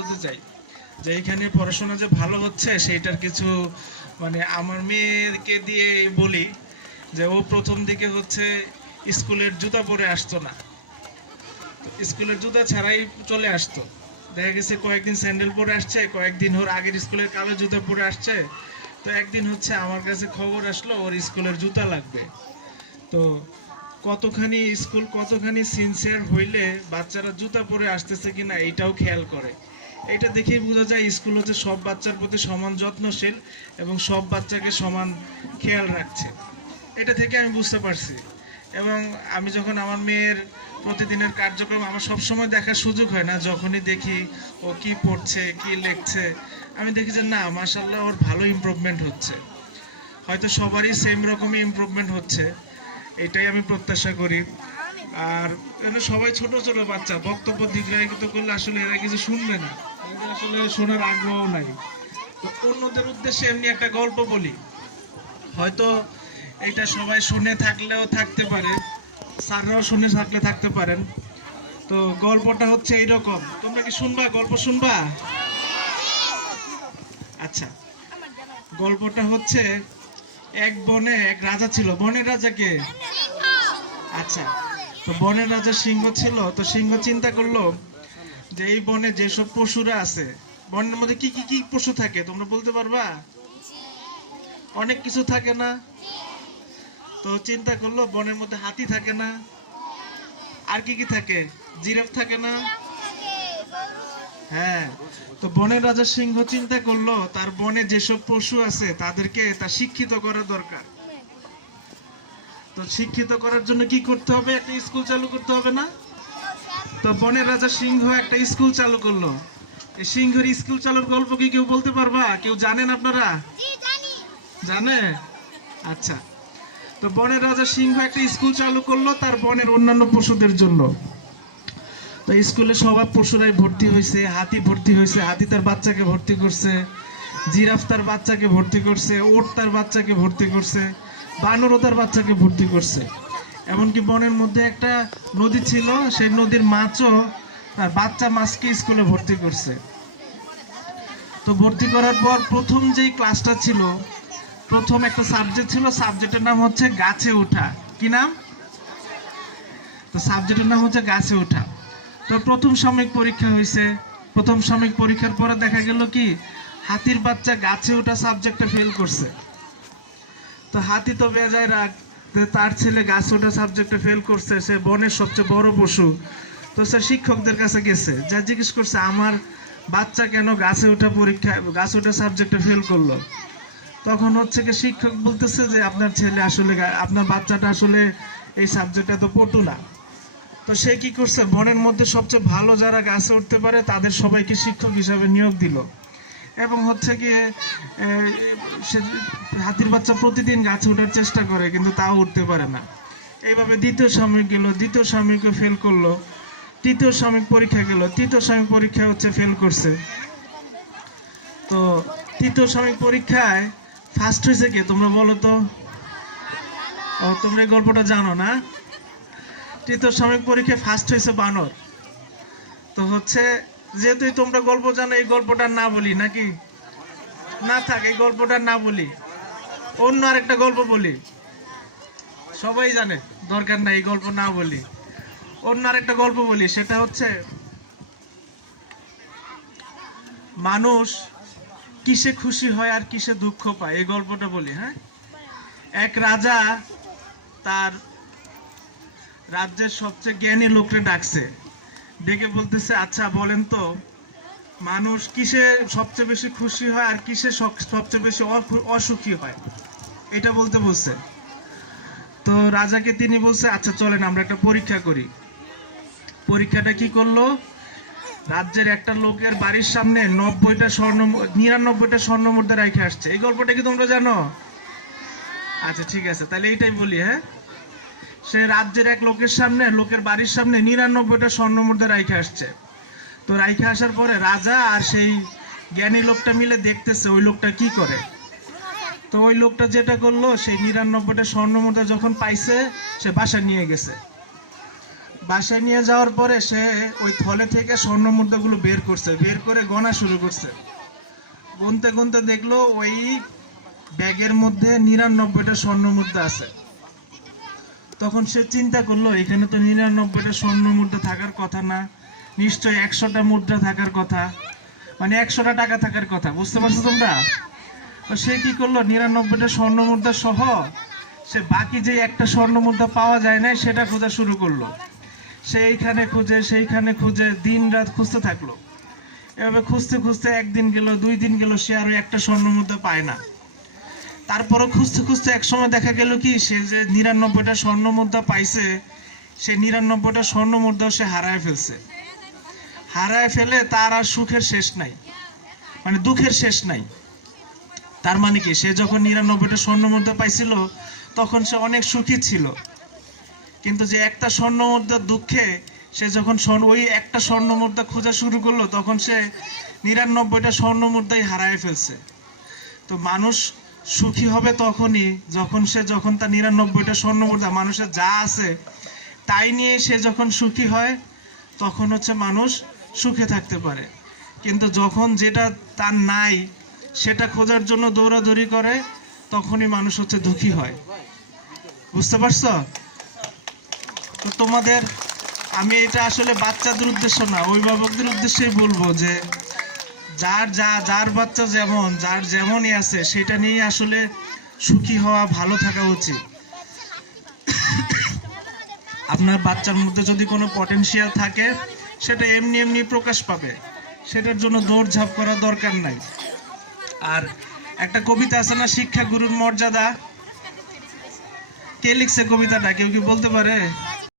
বলতে চাই যে এখানে পড়াশোনা যে ভালো হচ্ছে সেইটার কিছু মানে আমার মেয়েকে দিয়ে বলি যে ও প্রথম দিকে হচ্ছে স্কুলের জুতা পরে আসতো না। স্কুলের জুতা ছাড়াই চলে আসতো। দেখা গেছে কয়েকদিন স্যান্ডেল পরে আসছে, কয়েকদিন ওর আগের স্কুলের কালো জুতা পরে আসছে। তো একদিন হচ্ছে আমার কাছে খবর আসলো, ওর স্কুলের জুতা লাগবে। তো কতখানি স্কুল কতখানি সিনসিয়ার হইলে বাচ্চারা জুতা পরে আসতেছে কিনা এইটাও খেয়াল করে। এটা দেখেই বোঝা যায় স্কুল হচ্ছে সব বাচ্চার প্রতি সমান যত্নশীল এবং সব বাচ্চাকে সমান খেয়াল রাখছে। এটা থেকে আমি বুঝতে পারছি। এবং আমি যখন আমার মেয়ের প্রতিদিনের কার্যক্রম, আমার সব সময় দেখার সুযোগ হয় না যখনই দেখি ও কি পড়ছে, কি লিখছে। আমি দেখি যে না মাসাল্লাহ ওর ভালো ইমপ্রুভমেন্ট হচ্ছে। হয়তো সবারই সেম রকমই ইমপ্রুভমেন্ট হচ্ছে। এটাই আমি প্রত্যাশা করি। আর সবাই ছোট ছোট বাচ্চা, বক্তব্য দীর্ঘায়িত করলে আসলে এরা কিছু শুনবে না। এদের আসলে শোনার আগ্রহ নাই। তো অন্যদের উদ্দেশ্যে এমনি একটা গল্প বলি। হয়তো এটা সবাই শুনে থাকলেও থাকতে পারে, স্যাররাও শুনে থাকলে থাকতে পারেন। তো গল্পটা হচ্ছে এইরকম। তোমরা কি শুনবা? গল্প শুনবা? আচ্ছা। গল্পটা হচ্ছে এক বনে এক রাজা ছিল। বনের রাজা কে? আচ্ছা। তো বনের রাজা সিংহ ছিল। তো সিংহ চিন্তা করল যে এই বনে যেসব পশুরা আছে, বনের মধ্যে কি কি কি পশু থাকে, তোমরা বলতে পারবা? অনেক কিছু থাকে না? তো চিন্তা করল, বনের মধ্যে হাতি থাকে না? আর কি কি থাকে? জিরাফ থাকে না? হ্যাঁ তো বনের রাজা সিংহ চিন্তা করল, তার বনে যেসব পশু আছে, তাদেরকে তা শিক্ষিত করা দরকার। তো শিক্ষিত করার জন্য কি করতে হবে? একটা স্কুল চালু করতে হবে না? তো বনের রাজা সিংহ একটা স্কুল চালু করল। এই সিংহের স্কুল চালুর গল্প কি কেউ বলতে পারবা? কেউ জানেন আপনারা? জানে? আচ্ছা। তো বনের রাজা সিংহ একটা স্কুল চালু করল তার বনের অন্যান্য পশুদের জন্য। তো স্কুলে সবার পশুরাই ভর্তি হয়েছে হাতি ভর্তি হয়েছে হাতি তার বাচ্চাকে ভর্তি করছে জিরাফ তার বাচ্চাকে ভর্তি করছে ওট তার বাচ্চাকে ভর্তি করছে বানরও তার বাচ্চাকে ভর্তি করছে। এমনকি বনের মধ্যে একটা নদী ছিল, সেই নদীর মাছও বাচ্চা মাছকে স্কুলে ভর্তি করছে। তো ভর্তি করার পর প্রথম যেই ক্লাসটা ছিল, প্রথম একটা সাবজেক্ট ছিল, সাবজেক্টের নাম হচ্ছে গাছে ওঠা কি নাম? তো সাবজেক্টের নাম হচ্ছে গাছে ওঠা তো প্রথম সাময়িক পরীক্ষা হয়েছে। প্রথম সাময়িক পরীক্ষার পরে দেখা গেল কি, হাতির বাচ্চা গাছে ওঠা সাবজেক্টে ফেল করছে। তো হাতি তো বেজায় রাগ। তার ছেলে গাছ ওঠা সাবজেক্টে ফেল করছে, সে বনের সবচেয়ে বড় পশু। তো সে শিক্ষকদের কাছে গেছে, যা জিজ্ঞেস করছে, আমার বাচ্চা কেন গাছে ওঠা পরীক্ষা গাছ ওঠা সাবজেক্টে ফেল করল? তখন হচ্ছে কি শিক্ষক বলতেছে যে, আপনার ছেলে আসলে আপনার বাচ্চাটা আসলে এই সাবজেক্টে তো পটু না। তো সে কি করছে, বনের মধ্যে সবচেয়ে ভালো যারা গাছে উঠতে পারে, তাদের সবাইকে শিক্ষক হিসাবে নিয়োগ দিল। এবং হচ্ছে কি সে হাতির বাচ্চা প্রতিদিন গাছে ওঠার চেষ্টা করে, কিন্তু তাও উঠতে পারে না। এইভাবে দ্বিতীয় সাময়িক গেল, দ্বিতীয় সাময়িকও ফেল করল, তৃতীয় সাময়িক পরীক্ষা গেল, তৃতীয় সাময়িক পরীক্ষা হচ্ছে ফেল করছে। তো তৃতীয় সাময়িক পরীক্ষায় ফার্স্ট হয়েছে কে? তোমরা বলো তো। ও, তোমরা এই গল্পটা জানো না? তৃতীয় সাময়িক পরীক্ষায় ফার্স্ট হয়েছে বানর। তো হচ্ছে যেহেতু তোমরা গল্প জানো, এই গল্পটা না বলি, নাকি? না থাক, এই গল্পটা না বলি। অন্য আরেকটা গল্প বলি। সবাই জানে, দরকার নাই, এই গল্প না বলি। অন্য আরেকটা গল্প বলি, সেটা হচ্ছে, মানুষ কিসে খুশি হয় আর কিসে দুঃখ পায়, এই গল্পটা বলি হ্যাঁ? এক রাজা তার রাজ্যের সবচেয়ে জ্ঞানী লোককে ডাকছে। ডেকে বলতেছে আচ্ছা বলেন তো, মানুষ কিসে সবচেয়ে বেশি খুশি হয় আর কিসে সবচেয়ে বেশি অসুখী হয়? এটা বলতে বলছে। তো রাজাকে তিনি বলছে আচ্ছা চলেন, আমরা একটা পরীক্ষা করি। পরীক্ষাটা কি করল? রাজ্যের একটা লোকের বাড়ির সামনে নব্বইটা স্বর্ণ নিরানব্বইটা স্বর্ণ মুদ্রা রেখে আসছে। এই গল্পটা কি তোমরা জানো? আচ্ছা ঠিক আছে, তাহলে এইটাই বলি হ্যাঁ? সে রাজ্যের এক লোকের সামনে, লোকের বাড়ির সামনে নিরানব্বইটা স্বর্ণ মুদ্রা রাইখে আসছে। তো রাইখে আসার পরে রাজা আর সেই জ্ঞানী লোকটা মিলে দেখতেছে ওই লোকটা কি করে। তো ওই লোকটা যেটা করল, সেই নিরানব্বইটা স্বর্ণ মুদ্রা যখন পাইছে, সে বাসায় নিয়ে গেছে। বাসায় নিয়ে যাওয়ার পরে সে ওই থলে থেকে স্বর্ণ মুদ্রাগুলো বের করছে, বের করে গণা শুরু করছে। গুনতে গুনতে দেখল ওই ব্যাগের মধ্যে নিরানব্বইটা স্বর্ণ মুদ্রা আছে। তখন সে চিন্তা করল, এখানে তো নিরানব্বইটা স্বর্ণ মুদ্রা থাকার কথা না, নিশ্চয়ই একশোটা মুদ্রা থাকার কথা। মানে একশোটা টাকা থাকার কথা, বুঝতে পারছ তোমরা? সে কি করল, নিরানব্বইটা স্বর্ণ মুদ্রা সহ সে বাকি যে একটা স্বর্ণ মুদ্রা পাওয়া যায় না সেটা খোঁজা শুরু করল। সে এইখানে খুঁজে, সেইখানে খুঁজে দিন রাত খুঁজতে থাকল। এভাবে খুঁজতে খুঁজতে একদিন গেল, দুই দিন গেল, সে আরও একটা স্বর্ণ মুদ্রা পায় না। তারপরও খুঁজতে খুঁজতে এক সময় দেখা গেল কি, সে যে নিরানব্বইটা স্বর্ণ মুদ্রা পাইছে, সে নিরানব্বইটা স্বর্ণ মুদ্রাও সে হারায় ফেলছে। হারায় ফেলে তার আর সুখের শেষ নাই। মানে দুঃখের শেষ নাই। তার মানে কি, সে যখন নিরানব্বইটা স্বর্ণ মুদ্রা পাইছিল, তখন সে অনেক সুখী ছিল। কিন্তু যে একটা স্বর্ণ মুদ্রার দুঃখে, সে যখন ওই একটা স্বর্ণ মুদ্রা খোঁজা শুরু করল, তখন সে নিরানব্বইটা স্বর্ণ মুদ্রাই হারায় ফেলছে। তো মানুষ সুখী হবে তখনই যখন সে যখন তার নিরানব্বইটা স্বর্ণ মুদ্রা, মানুষের যা আছে তাই নিয়ে সে যখন সুখী হয়, তখন হচ্ছে মানুষ সুখে থাকতে পারে। কিন্তু যখন যেটা তার নাই, সেটা খোঁজার জন্য দৌড়াদৌড়ি করে, তখনই মানুষ হচ্ছে দুঃখী হয়। বুঝতে পারছ? তো তোমাদের, আমি এটা আসলে বাচ্চাদের উদ্দেশ্য না, অভিভাবকদের উদ্দেশ্যেই বলব যে যার যা, যার বাচ্চা যেমন, যার যেমনই আছে, সেটা নিয়ে আসলে সুখী হওয়া, ভালো থাকা উচিত। আপনার বাচ্চার মধ্যে যদি কোনো পটেনশিয়াল থাকে, সেটা এমনি এমনি প্রকাশ পাবে। সেটার জন্য দৌড়ঝাঁপ করার দরকার নাই। আর একটা কবিতা আছে না শিক্ষা গুরুর মর্যাদা? কে লিখছে কবিতাটা? কেউ কি বলতে পারে?